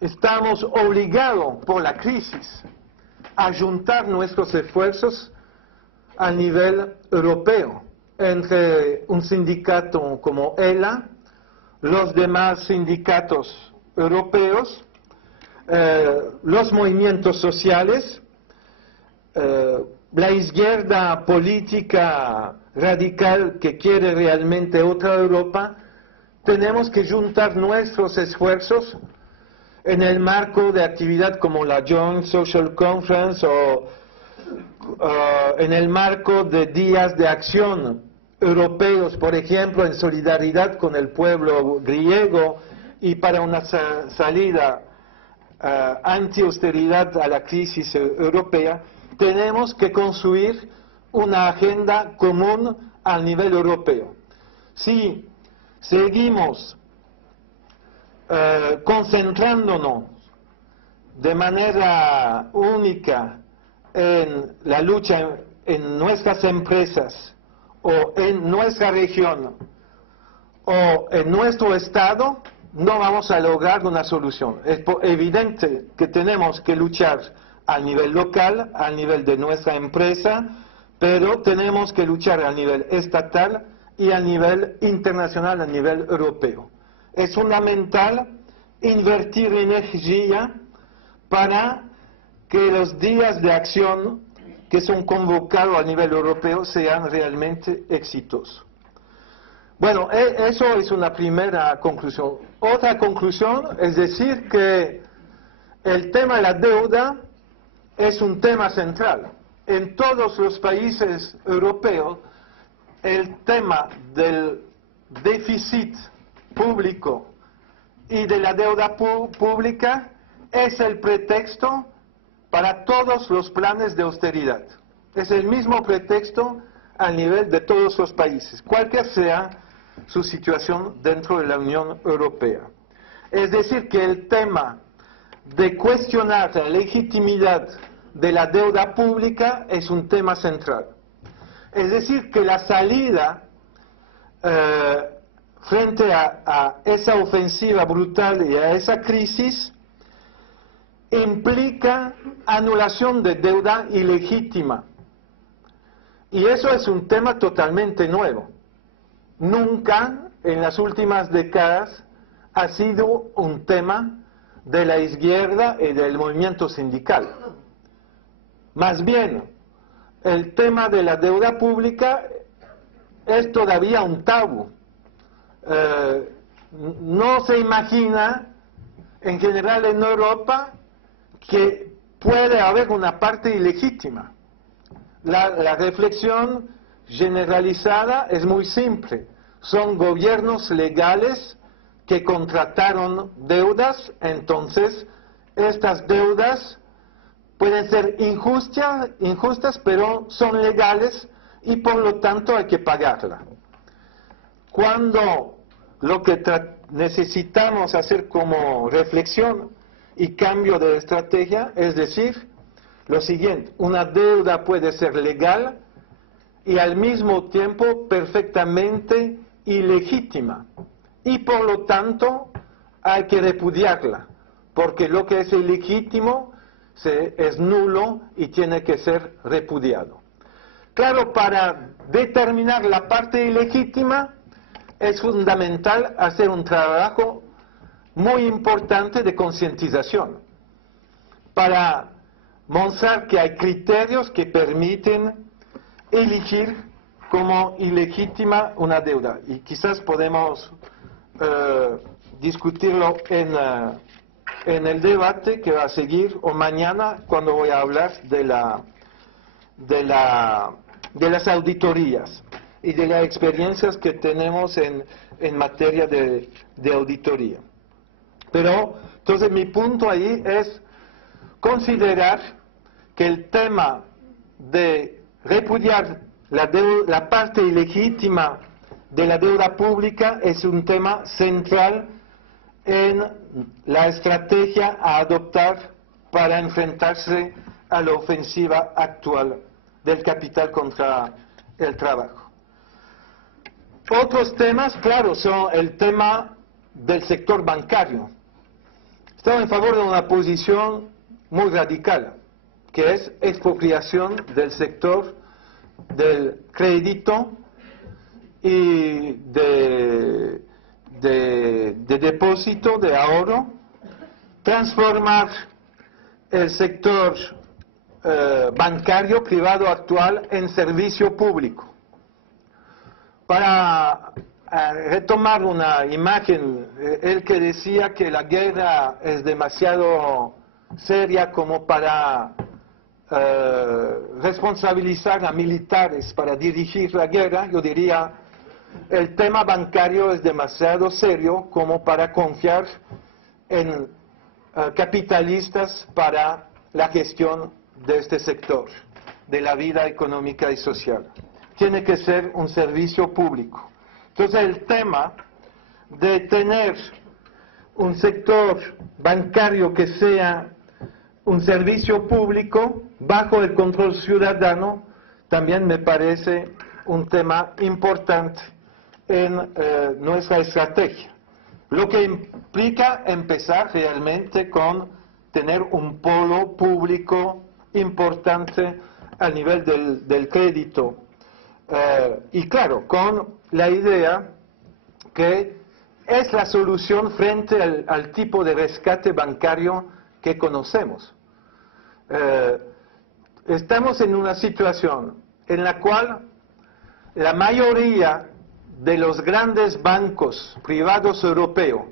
estamos obligados por la crisis a juntar nuestros esfuerzos a nivel europeo, entre un sindicato como ELA, los demás sindicatos europeos, los movimientos sociales, la izquierda política radical que quiere realmente otra Europa. Tenemos que juntar nuestros esfuerzos en el marco de actividad como la Joint Social Conference o en el marco de días de acción europeos, por ejemplo, en solidaridad con el pueblo griego y para una salida anti-austeridad a la crisis europea. Tenemos que construir una agenda común a nivel europeo. Si seguimos concentrándonos de manera única en la lucha en nuestras empresas o en nuestra región o en nuestro estado, no vamos a lograr una solución. Es evidente que tenemos que luchar a nivel local, a nivel de nuestra empresa, pero tenemos que luchar a nivel estatal y a nivel internacional, a nivel europeo. Es fundamental invertir energía para que los días de acción que son convocados a nivel europeo sean realmente exitosos. Bueno, eso es una primera conclusión. Otra conclusión es decir que el tema de la deuda es un tema central. En todos los países europeos, el tema del déficit público y de la deuda pública es el pretexto para todos los planes de austeridad. Es el mismo pretexto a nivel de todos los países, cualquier sea su situación dentro de la Unión Europea. Es decir, que el tema de cuestionar la legitimidad de la deuda pública es un tema central. Es decir, que la salida frente a esa ofensiva brutal y a esa crisis implica anulación de deuda ilegítima. Y eso es un tema totalmente nuevo. Nunca en las últimas décadas ha sido un tema de la izquierda y del movimiento sindical. Más bien, el tema de la deuda pública es todavía un tabú. No se imagina, en general en Europa, que puede haber una parte ilegítima. La reflexión generalizada es muy simple. Son gobiernos legales que contrataron deudas, entonces estas deudas pueden ser injustas, pero son legales y por lo tanto hay que pagarla. Cuando lo que necesitamos hacer como reflexión y cambio de estrategia es decir lo siguiente: una deuda puede ser legal y al mismo tiempo perfectamente ilegítima, y por lo tanto hay que repudiarla, porque lo que es ilegítimo es nulo y tiene que ser repudiado. Claro, para determinar la parte ilegítima es fundamental hacer un trabajo muy importante de concientización para mostrar que hay criterios que permiten elegir como ilegítima una deuda. Y quizás podemos discutirlo en el debate que va a seguir o mañana cuando voy a hablar de las auditorías y de las experiencias que tenemos en materia de auditoría. Pero, entonces mi punto ahí es considerar que el tema de repudiar la parte ilegítima de la deuda pública es un tema central en la estrategia a adoptar para enfrentarse a la ofensiva actual del capital contra el trabajo. Otros temas, claro, son el tema del sector bancario. Estamos en favor de una posición muy radical, que es expropiación del sector del crédito y de depósito, de ahorro, transformar el sector bancario privado actual en servicio público. Para retomar una imagen, el que decía que la guerra es demasiado seria como para responsabilizar a militares para dirigir la guerra, yo diría, el tema bancario es demasiado serio como para confiar en capitalistas para la gestión de este sector, de la vida económica y social. Tiene que ser un servicio público. Entonces el tema de tener un sector bancario que sea un servicio público bajo el control ciudadano también me parece un tema importante en nuestra estrategia. Lo que implica empezar realmente con tener un polo público importante a nivel del crédito. Y claro, con la idea que es la solución frente al tipo de rescate bancario que conocemos. Estamos en una situación en la cual la mayoría de los grandes bancos privados europeos,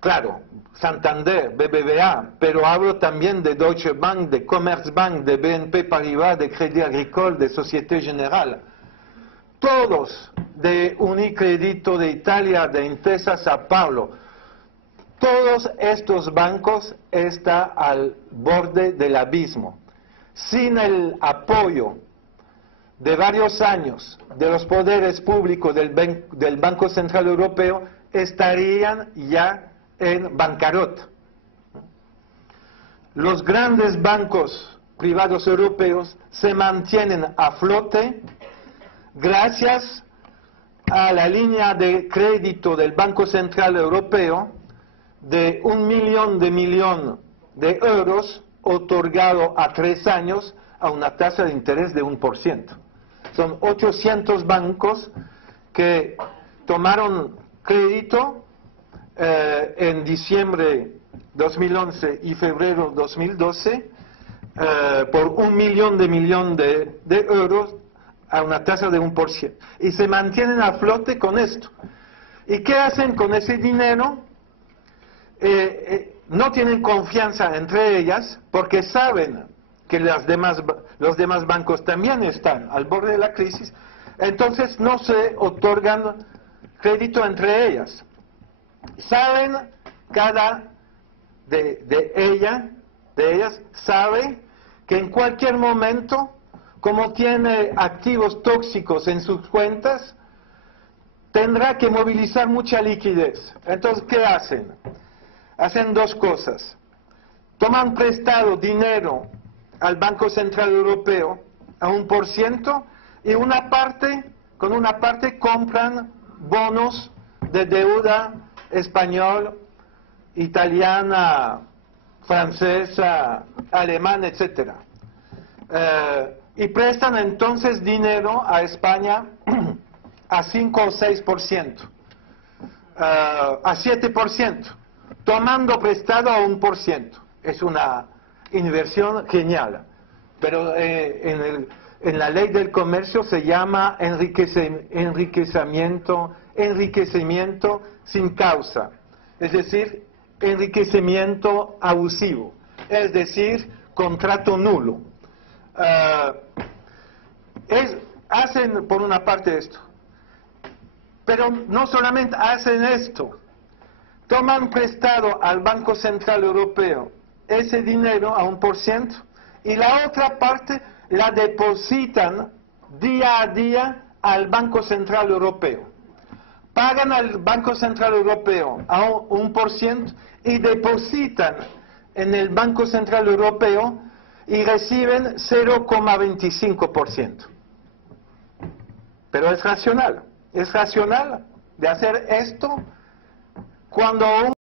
claro, Santander, BBVA, pero hablo también de Deutsche Bank, de Commerzbank, de BNP Paribas, de Crédit Agricole, de Société Générale, todos, de Unicredito de Italia, de Intesa Sanpaolo, todos estos bancos están al borde del abismo. Sin el apoyo de varios años de los poderes públicos del Banco Central Europeo, estarían ya en bancarrota. Los grandes bancos privados europeos se mantienen a flote gracias a la línea de crédito del Banco Central Europeo de 1 millón de euros otorgado a 3 años a una tasa de interés de 1%. Son 800 bancos que tomaron crédito en diciembre 2011 y febrero 2012 por 1 millón de euros a una tasa de 1%. Y se mantienen a flote con esto. ¿Y qué hacen con ese dinero? No tienen confianza entre ellas porque saben que los demás bancos también están al borde de la crisis, entonces no se otorgan crédito entre ellas. Saben, cada de ellas sabe que en cualquier momento, como tiene activos tóxicos en sus cuentas, tendrá que movilizar mucha liquidez. Entonces, ¿qué hacen? Hacen dos cosas. Toman prestado dinero al Banco Central Europeo a 1% y con una parte compran bonos de deuda español, italiana, francesa, alemana, etc. Y prestan entonces dinero a España a 5 o 6%, a 7%, tomando prestado a 1%. Es una inversión genial, pero en la ley del comercio se llama enriquecimiento sin causa, es decir, enriquecimiento abusivo, es decir, contrato nulo. Hacen por una parte esto, pero no solamente hacen esto, toman prestado al Banco Central Europeo ese dinero a 1% y la otra parte la depositan día a día al Banco Central Europeo. Pagan al Banco Central Europeo a 1% y depositan en el Banco Central Europeo y reciben 0,25%. Pero es racional de hacer esto cuando